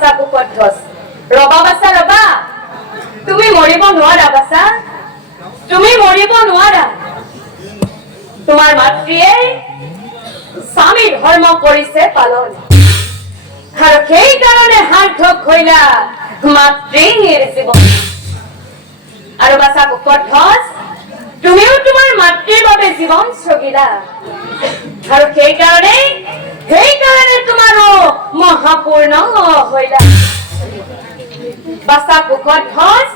বাছা বুকত ধস ৰবা বাছা ৰবা তুমি মৰিব নোৱাৰা বাছা তুমি মৰিব নোৱাৰা তোমাৰ মাতৃয়ে স্বামী ধৰ্ম কৰিছে পালন আৰু সেই কাৰণে সাৰ্থক হইলা মাতৃৰ জীৱন আৰু বাছা বুকত ধস তুমিও তোমাৰ মাতৃৰ বাবে জীৱন চগিলা আৰু সেই কাৰণে তোমাৰো মহাপূৰ্ণ হইলা বাছা বুকত ধস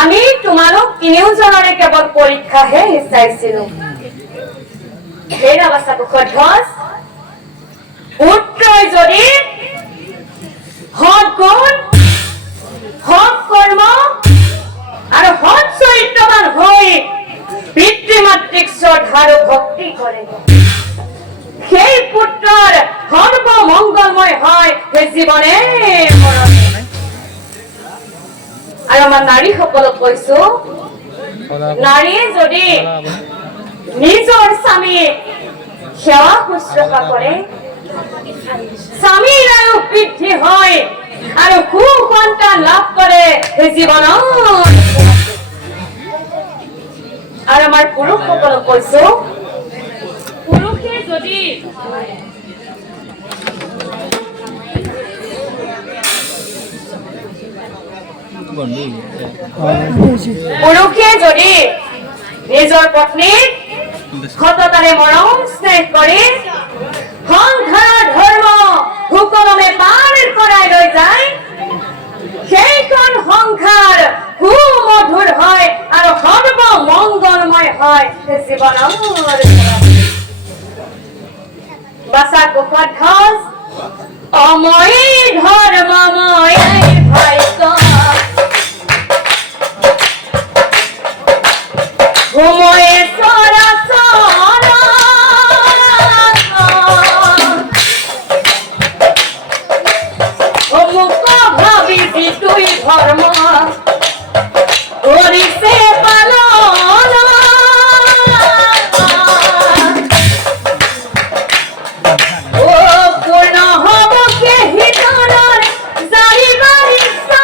আমি তোমালোক তিনিওজনৰে কেৱল পৰীক্ষাহে চাইছিলো হেৰা বাছা বুকত ধস পুত্ৰই যদি সৎ গুণ সৎ কৰ্ম আৰু সৎ চৰিত্ৰবান হৈ পিতৃ মাতৃক শ্ৰদ্ধা আৰু ভক্তি কৰে সেই পুত্ৰৰ সৰ্বমংগলময় হয় সেই জীৱনে মৰণে আৰু আমাৰ নাৰীসকলক কৈছো নাৰীয়ে যদি নিজৰ স্বামীক সেৱা শুশ্ৰূষা কৰে স্বামীৰ আয়ু বৃদ্ধি হয় আৰু সুসন্তান লাভ কৰে জীৱনত আৰু আমাৰ পুৰুষসকলক কৈছো পুৰুষে যদি নিজৰ পত্নীক সততাৰে মৰম স্নেহ কৰি সংসাৰৰ ধৰ্ম সুকলমে পাৰ কৰাই লৈ যায় সেইখন সংসাৰ সুমধুৰ হয় আৰু সৰ্বমংগলময় হয় জীৱনৰ বাছা বুকত ধস অময় ধৰ্মময় ভাগ্য ঘুময়ে সরাসর মুখ ভাবিছি তুই ধর্ম করিছে পালন ও পূর্ণ হব কে হিতনের যাইবার ইচ্ছা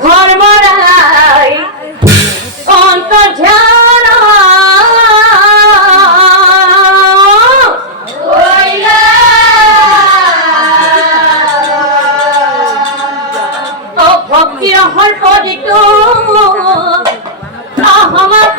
ধর্মরাই অন্তর্ধান ভক্তির হর্ষ দিত আমার